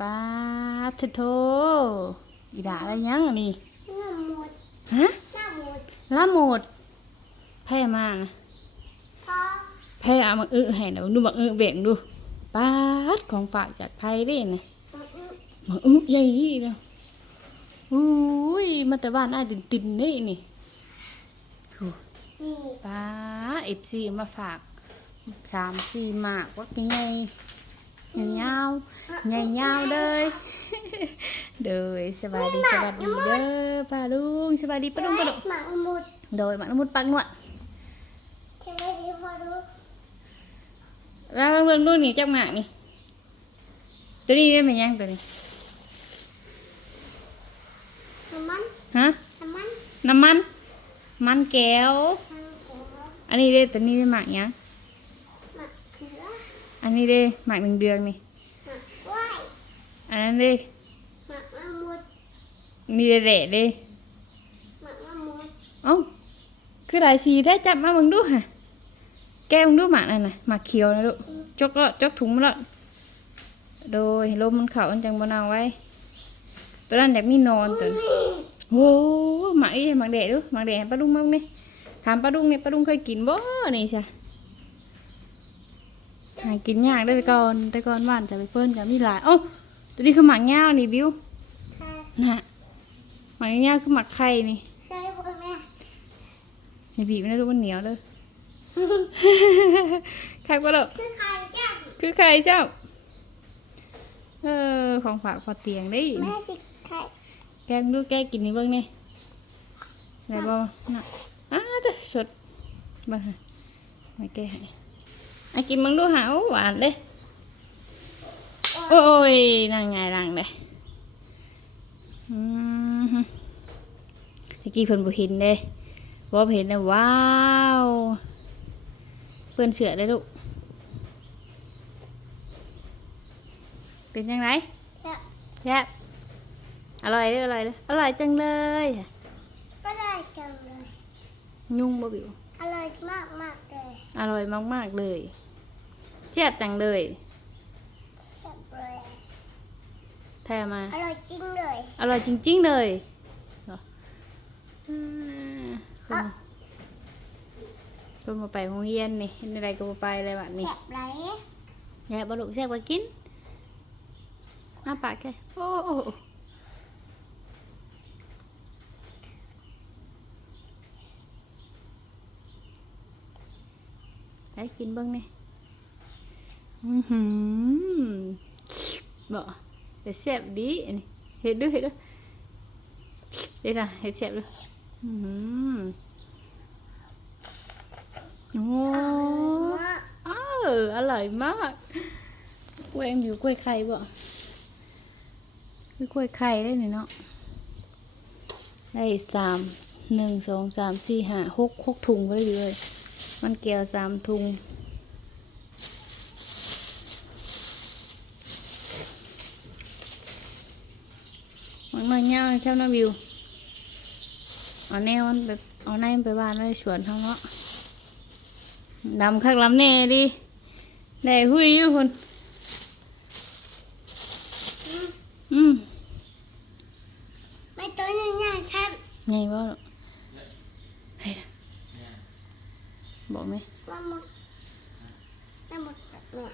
ป้าดเถอะโทอีด่าอะไรยังอันนี่หน้าหมดฮะหน้าหมดละหมดแพ้มากนะพอแพ้เอามาอื้อให้นะดูบักอื้อเบ่งดูป้าดของฝากจากไทยเด้นะมาอื้อใหญ่ที่แล้วอุ้ยมาแต่บ้านอ้ายตินๆนี่นี่นี่ป้าเอฟซีมาฝากสามสี่หมากว่าเป็นไง ยาวๆใหญ่ยาวๆเลยเดยสวัสดีสวัสดีเด้อป้าลุงสวัสดีป้าลุงป้าลุงหมาหมดโดยหมักน้ำมุดปักหนวดใช่ไหมที่พอรู้แล้วเรื่องรุ่นนี้จักหมากนี่ตัวนี้ได้เป็นยังตัวนี้น้ำมันฮะน้ำมันน้ำมันมันแก้วทางเขียวอันนี้เด้ตัวนี้ได้หมากยังหมักเขื อันนี้เด้หมากหนึ่งเดือนนี่หมักกล้วยอันนั้นเด้หมักมะมุดนี่เด้เด้เด้หมักมะมุดเอ้าคือหลายสีได้จับมามึงดูฮะแก้มึงดูหมากนั่นน่ะหมากเขียวนะลูกจกแล้วจกถุงมาแล้วโดยลมมันเข่ามันจังบนเอาไว้ ตัวนั้นอยากมีนอนตัวนั้นโอ้หมากนี่หมากแดดดูหมากแดดป้าดุ้งมั้งนี่ถามป้าดุ้งนี่ยป้าดุ้งเคยกินบ่นี่ใช่ หากินยากได้อแต่ก่อนแต่ก่อนบ้านจะไปเพิ่นจะมีหลายเอ้าตัวนี้คือหมากเงาวนี่บิวใช่น่ะหมากเงาวคือหมากไข่นี่ใช่พ่อแม่อย่าบีบนะลูกมันเหนียวเลยใครก็เด้อคือใครจ้าคือใครเจ้าเออของฝากพอเตียงได้แม่สิใครแกงดูแกกินนี่เบิ่งนี่ไหนบ่น่ะอ้าเด้อสดมาหามาแกให้ ไอ้กินมึงดูหาโอ้หวานเลยโอ้ยนางไงนางเลยอืมฮึตะกี้เพิ่นบ่เห็นเด้บ่เห็นนะว้าวเพิ่นเสือเลยลูกเป็นยังไงจะแซ่บอร่อยเด้ออร่อยเด้ออร่อยจังเลยก็ได้จังเลย ยุ่งบ่บิว อร่อยมากมากๆเลยอร่อยมาก ๆ เลยแซ่บจังเลยแซ่บเลยแท้มา อร่อยจริงเลยอร่อยจริง ๆ เลยเหรออ่าคุณคุณมาไปโรงเรียนนี่เห็นอะไรก็บ่ไปเลยแบบนี้แซ่บไรอย่าบลุแซ่บมากินมาปากแกโอ้โอ้โอ้ ไปกินเบิ้งนี่อือหือบ่แต่แซ่บดีนนี้เห็ดด้วยเห็ดด้วยเดี๋ยวนะเห็ดแซ่บด้วยอือหือโอ้มากเอออร่อยมากกล้วยอยู่กล้วยไข่บ่คือกล้วยไข่ได้นี่เนาะได้สามหนึ่งสองสามสี่ห้าหกหกถุงก็ได้อยู่เลย มันเกี่ยวสามถุงมันมาเงาแค่น้าวิวเอาแนวมันแบบเอาในมันไปบ้านไว้สวนเขาเนาะดำคักลำแน่ดิแด่หุยอยู่คนอืมไม่ตัวง่ายๆครับไงบ่ลูกเฮ้ย บอกไหมมาหมดมาหมดแบบเนี้ย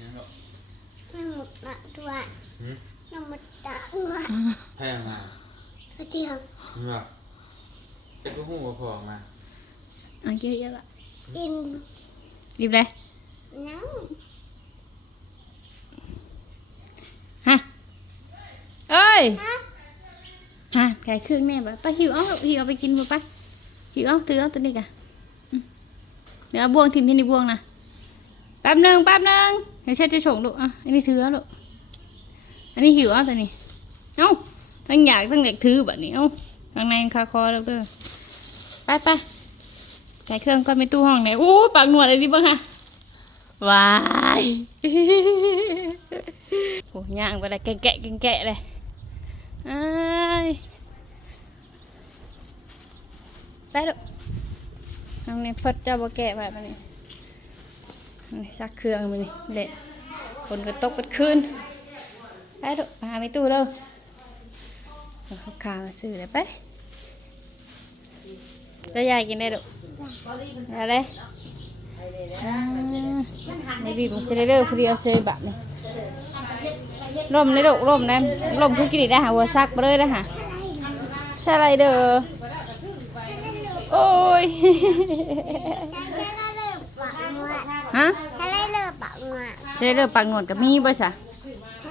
ยังหรอกมาหมดละด้วยหืมมาหมดตะด้วยแพงมากกระเทียมหรอกเป็นก็หูว่าพอมาอันกี้เยอะละกินรีบเลยน้ฮะเอ้ยำฮะฮะไก่เครื่องแน่ปะไปหิวเอาหิวเอาไปกินบ่ไปหิวเอาถือเอาตัวนี้กะอืม เดี๋ยวเอบ่วงทิมที่นี่บ่วงนะแป๊บหนึ่งแป๊บหนึ่งเดี๋ยวเช็ดจะฉงลูกอะอันนี้ถือเอาลูกอันนี้หิวเอาตัวนี้เอ้าตั้งอยากตั้งอยากถือแบบนี้เอ้าข้างในคาคอแล้วเด้อไปไปใส่เครื่องก็ไม่ตู้ห้องไหนโอ้ปากหนวดอะไรดิบ้างฮะวายโอ้ย่างไปเลยแกะแกะแกะเลยเอ้ยไปลูก ทำนี่พดเจ้าบ่แกะแบบนี้นนี้ซักเครื่องมานี่เละฝนก็ตกกันคืนไปดูหาไม่ตู้เด้อเขาขามาซื้อเลยไปแล้วยายกินได้ดูยายเลยไม่บีบมันเซเลเดอร์ผู้เดียวเซยแบบนี้ร่มได้ดูร่มได้ร่มคือกินได้หาวัวซักไปเลยได้หาสไลเด้อ โอ้ย ฮะถ้าได้เลิกปากงะเซเลเดอร์ปักหนวดกับมีบ่จ้ะ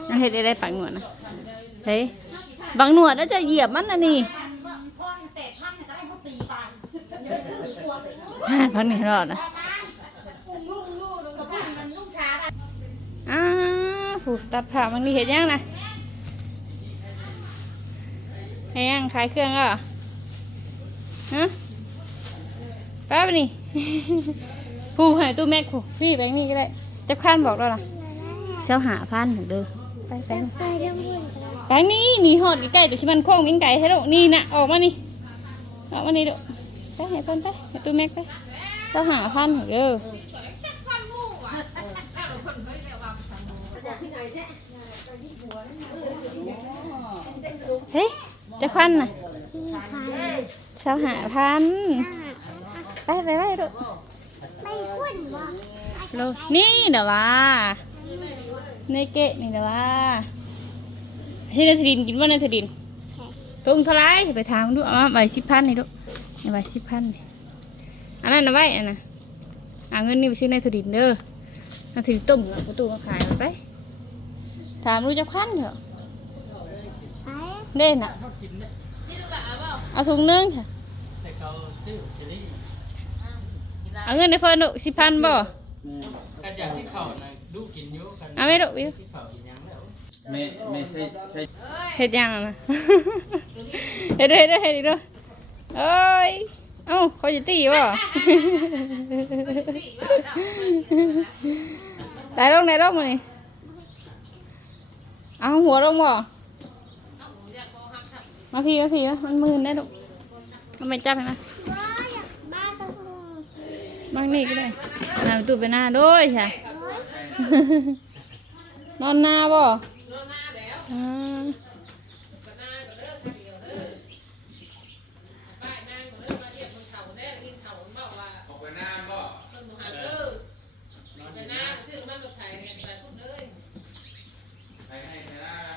น่าเฮ็ดได้ได้ปักหนวดนะเฮ้ยบังหนวดแล้วจะเหยียบมันนะนี่พันนี่รอดนะอ้าวผูกตัดผ่ามันนี่เห็นยังนะให้ยังขายเครื่องก็ฮะ แป๊บนี่ ผู้ให้ตู้แม็กผู้พี่แบงค์นี่ก็ได้จะข้านบอกแล้วล่ะเซาหาพันถึงเด้อไปไปไปเรื่องบุญแบงค์นี่นี่หอดใกล้ๆแต่ชิมันโค้งมิ้งไก่ให้ลูกนี่นะออกมานี่ออกมานี่ลูกไปให้เพิ่นไปให้ตู้แม็กไปเซาหาพันถึงเด้อเฮ้ยจะพันน่ะมีพันเซาหาพัน ไปไปไปลูกไม่คุ้นบ่โลนี่เดี๋ยวว่าในเกะนี่เดี๋ยวว่าใช่นาทดินกินว่านาทดินตรงเท่าไรไปถามดูเอามาใบสิบพันนี่ดูเอาใบสิบพันนี่อันนั้นเอาไว้อันน่ะเอาเงินนี่ไปซื้อในทดินเด้อนาทดินต้มแล้วประตูมาขายมันไป ถามดูจะพันเถอะไปเด่นอะเอาถุงนึงค่ะ เอาเงินในเฟิร์นดูสิบพันบ่กันจากที่เขานะดูกินเยอะกันเอาไม่ดูวิวที่เขากินยังแล้วไม่ไม่ใช่ใช่เฮ็ดยังอะนะ เฮ็ดด้วยเฮ็ดด้วยเฮ็ดอีกด้วยเอ้ยเอ้าเขาจะตีบ่ไหนลงไหนลงมานี่เอาหัวลงบ่มาพี่มาพี่มามันมืนได้ลูกเอาไปจับให้มาบ่อยากบ้าต้อง มางนี่ก็ได้น้ำตู้ไปหน้าด้วยใช่นอนหน้าบ่นอนหน้าแล้วอ่าออกไปหน้าบ่ไปให้ไปหน้านะ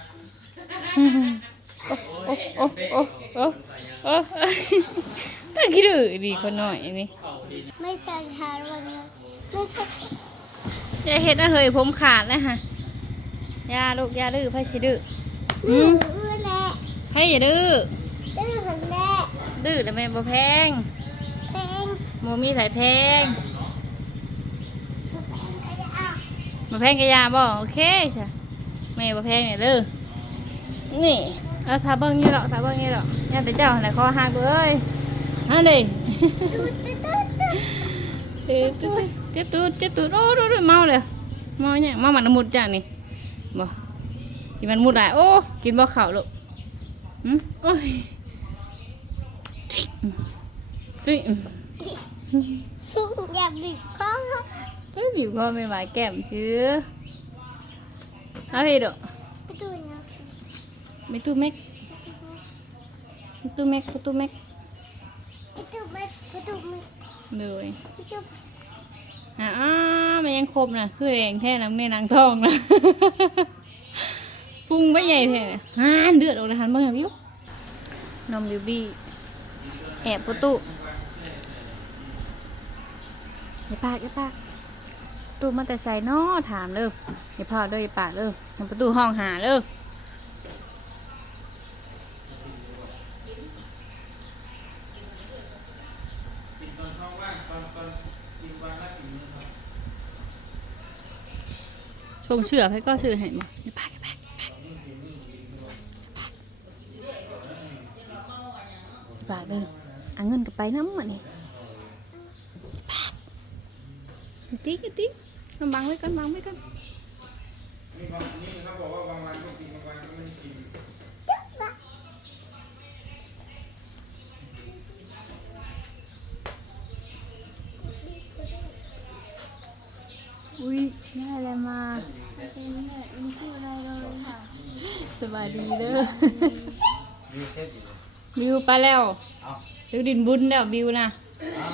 โอ้โอ้โอ้โอ้โอ้ถ้าคิดดูดีคนหน่อยนี่ ไม่จัดทานวันนี้ไม่ชอบจะเห็ดนะเฮ้ยผมขาดนะฮะยาลูกยาดื้อไพ่สิดื้ออืดื้อมอื้อแหละไพ่อย่าดื้อดื้อหันแหละดื้อแล้วแม่บ่แพงเต็งโมมีสายแพงทุกคนก็จะเอาบ่แพงกะยาบ่โอเคจ้ะแม่บ่แพงเนี่ยเด้อนี่เอาทาเบิ้งนี่หรอกทาเบิ้งนี่หรอกยาแต่เจ้าไหนคอหักเอ้ยอันนี้ตุ๊ดตุ๊ดตุ๊ดเจ็บตูดเจ็บตูดโอ้ดูดูเมาเลยเมาเนี่ยเมามันน้ำมุด จ้านี่บ่กินมันมุดได้โอ้กินบ่ข้าวลูกหืมโอ้ยตุ้ยซุ่มอย่าบิดข้องตุ้ยอยู่ก็ไม่ไหวแก้มซื้อเอาพี่ เลยอ่ามันยังครบนะคือแดงแท้น้ำในนางทองนะพุงไม่ใหญ่แท้ฮ่าเดือดออกเลยหันมาอย่างวิวนมบิวบี้แอบประตูอย่าปากอย่าปากตูมาแต่ใส่นอถามเลยอย่าพอเด้ออย่าปากเลยทำประตูห้องหาเลย ส่งเชื่อให้ก็ซื้อให้มาอย่าปากปากอย่าปากปากเลยเอาเงินกับไปน้ำมันนี่ปากติ๊กติ๊กน้ำบังไว้กันบังไว้กันนี่บางนี่เขาบอกว่าบางวันก็กินบางไว้กินอุ้ยได้อะไรมา เป็นแม่ไม่ชื่ออะไรเลยค่ะสบายดีเด้อมีเทปอยู่บิวไปแล้วเอาบิวดินบุญแล้วบิวนะเอา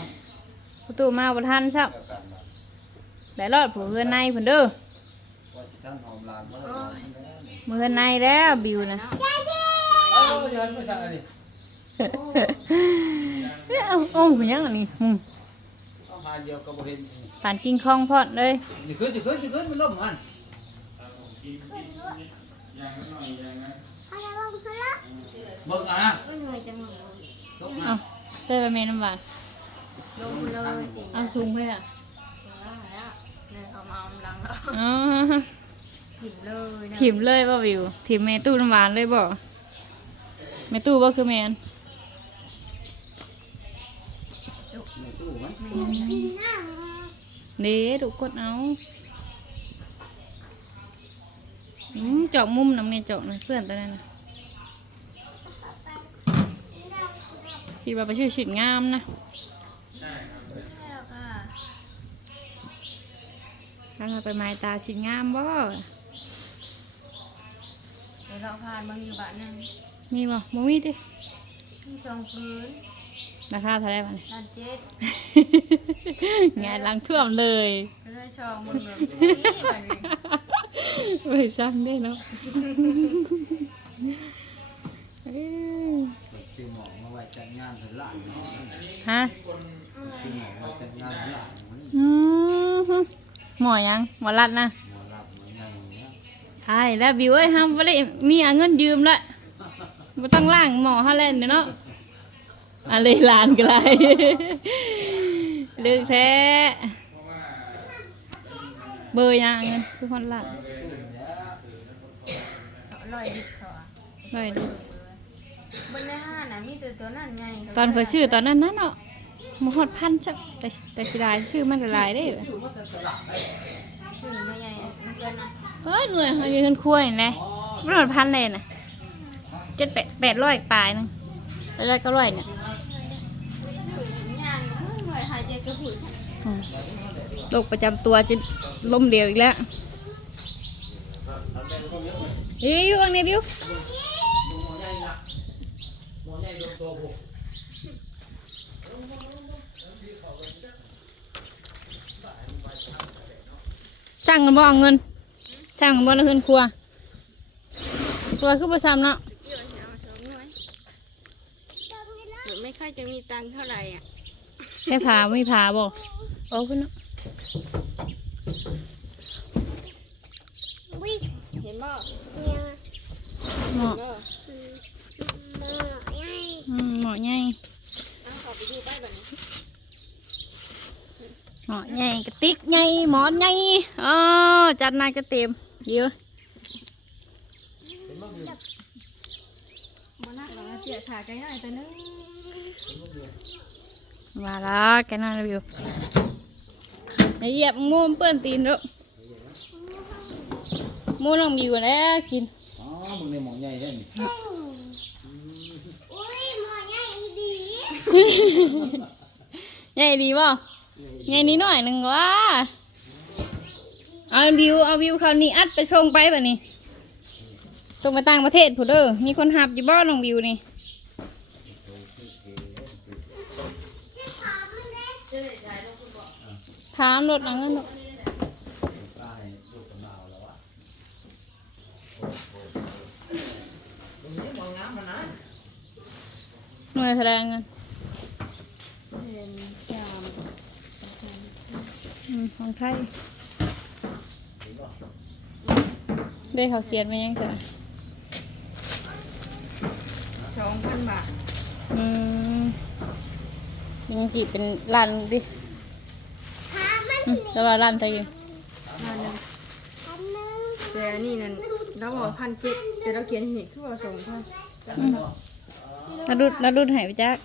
ประตูมาบ่ทันซับเดียวกันนะได้รอดผู้เฮือนในเพิ่นเด้อว่าสิท่านหอมลานบ่ได้หอมแล้วมือเฮือนในแล้วบิวนะเอ้าเดี๋ยวไม่สั่งอันนี้เอ้าโอ้เป็นยังอันนี้อืมเอามาเดียวก็บ่เห็นปานกินคองพอดเลยนี่คือสิคือสิคือมันล่มมัน อะไรบ้างคะล่ะเบิ่งอะเหนื่อยจังเลยตกมาเอาใส่บะเมน้ำหวานลงเลยจริเอาถุงไปอะเนี่ยเขามาเอาหลังแล้วอ๋อหิมเลยนะถิมเลยบ่บิวถิมแม่ตู้น้ำหวานเลยบ่แม่ตู้บ่คือแมนในตู้มันกินน้ำเด้ถูกดเอา เจาะมุมน้ำเนี่ยเจาะหน่อยเพื่อนตัวนั้นนะคิดว่าไปชื่อฉิดงามนะแล้วค่ะถ้าเราไปไม้ตาฉิดงามบ่เดี๋ยวเราผ่านบางอยู่บ้านนึงมีบ่บ่มีติมีสองพื้นราคาเท่าไหร่บ้างด้านเจ็ดงานล้างท่วมเลยแล้วได้ช่องบนแบบ เบบนี้เว้ยซ้ำได้เนาะเอ้ยซื้อหมอมาไว้จัดงานให้หลานเนาะฮะซื้อหมอมาจัดงานให้หลานมันอืมฮึหมอยังหมอรัดนะหมอรับหมอย่างเงี้ยใช่แล้วบิวเอ้ยห้ามไม่ได้มีเอาเงินยืมละม่ต้องล่างหมอฮาแลนด์เนาะอะไรหลานกันไรเลือกแท้เบอร์ยังเงินคือคนหลานอ ร่อยดิบเขาอะไว้ดูบนในห้างน่ะมีแต่ตัวนั่นไงตอนเคยชื่อตอนนั้นนั่นเนาะหมหดพันใช่แต่แต่สิได้ชื่อมันหลายๆได้เหรอชื่อไม่ไงมันเกินนะเอ้ยหน่วยเขาอยู่เงินคุ้ยนะไม่หมดพันเลยนะเจ็ดแปดแปดร้อยปลายหนึงแปดร้อยก็ร้อยเนี่ยย่างหน่วยหายใจกระผุดอืมโรคประจำตัวจะล้มเดียวอีกแล้วบิวอยู่อังนี้ บิวหมอใหญ่ละหมอใหญ่โดนโตผมจ้างกันบ่เอาเงินจ้างกันบ่แล้วเงินครัวครัวคือประจำเนาะเกี่ยวเอาสองหน่วยไม่ค่อยจะมีตังค์เท่าไหร่อะให้ผาไม่ผาบ่เอาขึ้นเนาะ วิ่งเห็นบ่ เหมาะก็อืมเหมาะใหญ่เอาขอไปดูใต้แบบนี้เหมาะใหญ่กระติกใหญ่หมอนใหญ่อ๋อจัดหนายกระเต็มเดี๋ยวบ่นักหรอกนะเจียขาใจง่ายแต่นึงมาแล้วแกนั่นรีวิวอย่าเหยียบงูมันเปื้อนตีนด้วยงูน้องบิวแล้วกิน อ๋อมึงในหมอใหญ่ได้นี่อุ้ยหมอใหญ่ดีใหญ่ดีป่ใหญ่นิดหน่อยหนึ่งวะเอาบิวเอาบิวคราวนี้อัดไปชงไปแบบนี้ส่งไปต่างประเทศผู้เด้อมีคนหับอยู่บ้านน้องบิวนี่ถามรถเอาเงินรถ ตายลูกกับนาวแล้วอะตรงนี้มองงามมันนะ หน่วยแสดงเงินเป็นจามอืมของไทยได้เขาเขียนมายังจ้ะสองพันบาทอืมยังกี่เป็นร้านดิอืมแต่ว่าร้านไทยอยู่พันหนึ่งแต่อันนี่นั่นเราบอกพันเจ็ดแต่เราเขียนเหตุคือว่าสองพัน นาดุดนาดุดหายไปจัก